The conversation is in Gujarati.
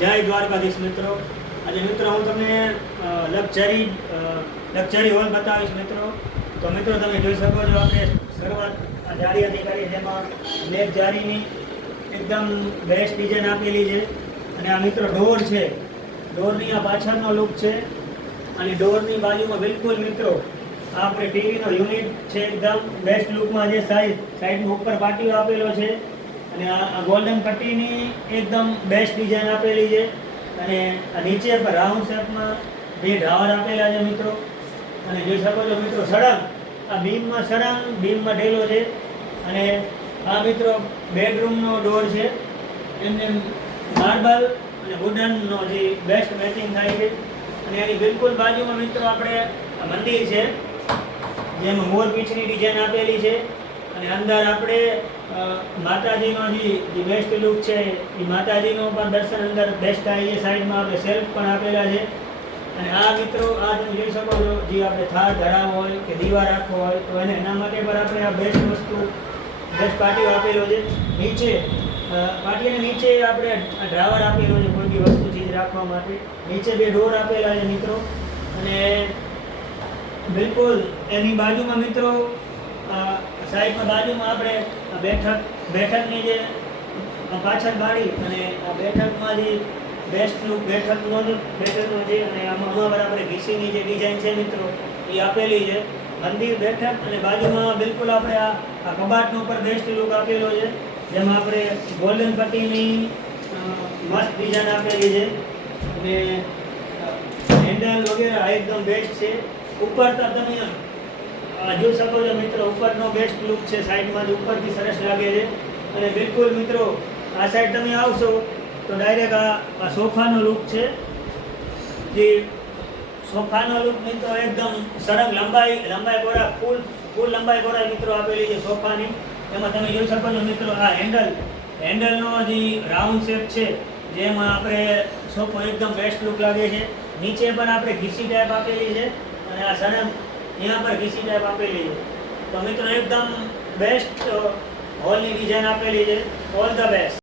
જય દ્વારકાધીશ મિત્રો. આજે મિત્રો હું તમને લક્ઝરી હોલ બતાવીશ મિત્રો. તો મિત્રો તમે જોઈ શકો છો આપણે શરૂઆત આ જારી અધિકારી જેમાં નેક જારીની એકદમ બેસ્ટ ડિઝાઇન આપેલી છે. અને આ મિત્રો ડોર છે, ડોરની આ પાછળનો લુક છે. અને ડોરની બાજુમાં બિલકુલ મિત્રો આપણે ટીવીનો યુનિટ છે, એકદમ બેસ્ટ લુકમાં જે સાઈડમાં ઉપર પાટીઓ આપેલો છે. અને આ ગોલ્ડન પટ્ટીની એકદમ બેસ્ટ ડિઝાઇન આપેલી છે. અને આ નીચે પર રાઉન્ડ શેપમાં બે ઢાવર આપેલા છે મિત્રો. અને જોઈ શકો છો મિત્રો સળંગ આ બીમમાં ઢેલો છે. અને આ મિત્રો બેડરૂમનો ડોર છે, એમને માર્બલ અને વુડનનો જે બેસ્ટ મેચિંગ થાય છે. અને એની બિલકુલ બાજુમાં મિત્રો આપણે મંદિર છે જેમાં મોર પીછની ડિઝાઇન આપેલી છે. અને અંદર આપણે માતાજીનો જે બેસ્ટ લુક છે એ માતાજીનો પણ દર્શન અંદર બેસ્ટ થાય છે. સાઈડમાં આપણે સેલ્ફ પણ આપેલા છે. અને આ મિત્રો આ તમે જોઈ શકો છો, જે આપણે થાળ ધરાવો હોય કે દીવા રાખવો હોય તો એના માટે પણ આપણે આ બેસ્ટ વસ્તુ બેસ્ટ પાટીઓ આપેલો છે. નીચે પાટીઓની નીચે આપણે ડ્રાવર આપેલો છે કોઈ બી વસ્તુ ચીજ રાખવા માટે. નીચે બે ડોર આપેલા છે મિત્રો. અને બિલકુલ એની બાજુમાં મિત્રો સાઈડમાં બાજુમાં આપણે બેઠકની જે પાછળ બારી અને આ બેઠકમાં જે બેસ્ટ લુક બેઠકનો છે. અને આમાં બરાબર ઘીસીની જે ડિઝાઇન છે મિત્રો એ આપેલી છે. મંદિર, બેઠક અને બાજુમાં બિલકુલ આપણે આ કબાટનો ઉપર બેસ્ટ લુક આપેલો છે, જેમાં આપણે ગોલ્ડન પટ્ટીની મસ્ત ડિઝાઇન આપેલી છે. અને હેન્ડલ વગેરે એકદમ બેસ્ટ છે. ઉપર તો તમે જોઈ શકો છો મિત્રો ઉપરનો બેસ્ટ લુક છે, સાઈડમાં ઉપરથી સરસ લાગે છે. અને બિલકુલ મિત્રો આ સાઈડ તમે આવશો તો ડાયરેક્ટ આ સોફાનો લુક છે. જે સોફાનો લુક મિત્રો એકદમ સરસ લંબાઈ પહોળા ફૂલ લંબાઈ પહોળાઈ મિત્રો આપેલી છે સોફાની. એમાં તમે જોઈ શકો છો મિત્રો આ હેન્ડલનો જે રાઉન્ડ શેપ છે જેમાં આપણે સોફો એકદમ બેસ્ટ લુક લાગે છે. નીચે પણ આપણે ઘીસી ટાઈપ આપેલી છે. અને આ સરસ यहाँ पर घीसी टाइप આપેલી છે. તો મિત્રો એકદમ બેસ્ટ હોલની ડિઝાઇન આપેલી છે. All the best.